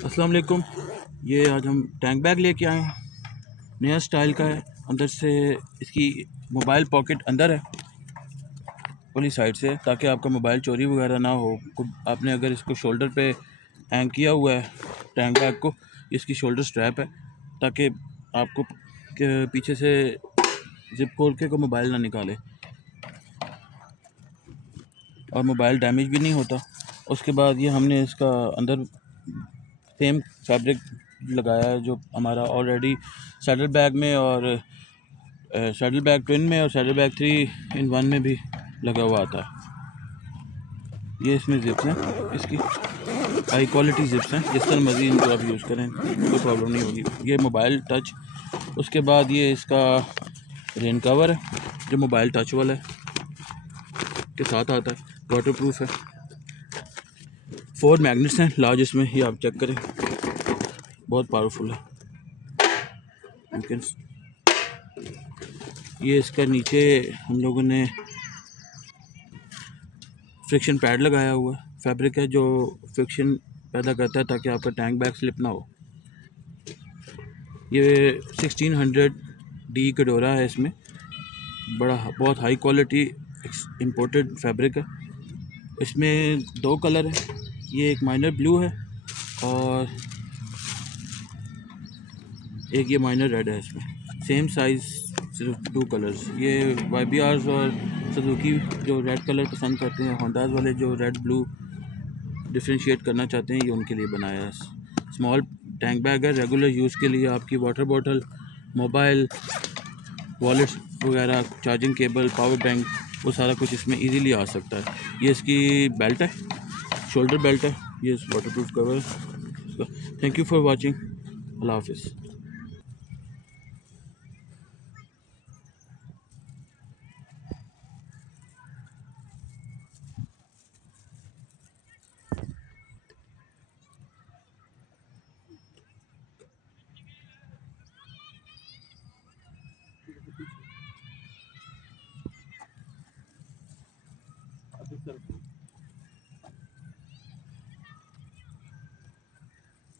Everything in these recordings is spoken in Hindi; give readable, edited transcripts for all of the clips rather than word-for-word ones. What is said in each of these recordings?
अस्सलाम वालेकुम। ये आज हम टैंक बैग लेके आए हैं, नया स्टाइल का है। अंदर से इसकी मोबाइल पॉकेट अंदर है वाली साइड से, ताकि आपका मोबाइल चोरी वगैरह ना हो। आपने अगर इसको शोल्डर पे हैंग किया हुआ है टैंक बैग को, इसकी शोल्डर स्ट्रैप है ताकि आपको पीछे से जिप खोल के को मोबाइल ना निकाले और मोबाइल डैमेज भी नहीं होता। उसके बाद ये हमने इसका अंदर सेम फैब्रिक लगाया है जो हमारा ऑलरेडी सैडल बैग में और सैडल बैग ट्विन में और सैडल बैग 3-in-1 में भी लगा हुआ आता है। ये इसमें जिप्स हैं, इसकी हाई क्वालिटी जिप्स हैं। जिस तरह मर्जी इनको आप यूज़ करें कोई प्रॉब्लम नहीं होगी। ये मोबाइल टच, उसके बाद ये इसका रेन कवर है जो मोबाइल टच वाला है के साथ आता है, वाटर प्रूफ है। 4 मैग्नेट्स हैं लार्ज इसमें, ये आप चेक करें, बहुत पावरफुल है। यू कैन, ये इसका नीचे हम लोगों ने फ्रिक्शन पैड लगाया हुआ है, फैब्रिक है जो फ्रिक्शन पैदा करता है ताकि आपका टैंक बैग स्लिप ना हो। ये 1600D कटोरा है, इसमें बहुत हाई क्वालिटी इंपोर्टेड फैब्रिक है। इसमें 2 कलर है, ये एक माइनर ब्लू है और एक ये माइनर रेड है। इसमें सेम साइज़, सिर्फ 2 कलर्स। ये YBRs और सुजुकी जो रेड कलर पसंद करते हैं, होंडाज वाले जो रेड ब्लू डिफ्रेंशिएट करना चाहते हैं, ये उनके लिए बनाया है। स्मॉल टैंक बैग है, रेगुलर यूज़ के लिए आपकी वाटर बॉटल, मोबाइल, वॉलेट्स वगैरह, चार्जिंग केबल, पावर बैंक, वो सारा कुछ इसमें इजीली आ सकता है। ये इसकी बेल्ट है, शोल्डर बेल्ट है, ये वाटर प्रूफ कवर है। Thank you for watching. अल्लाह हाफिज़।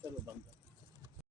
चलो बंद।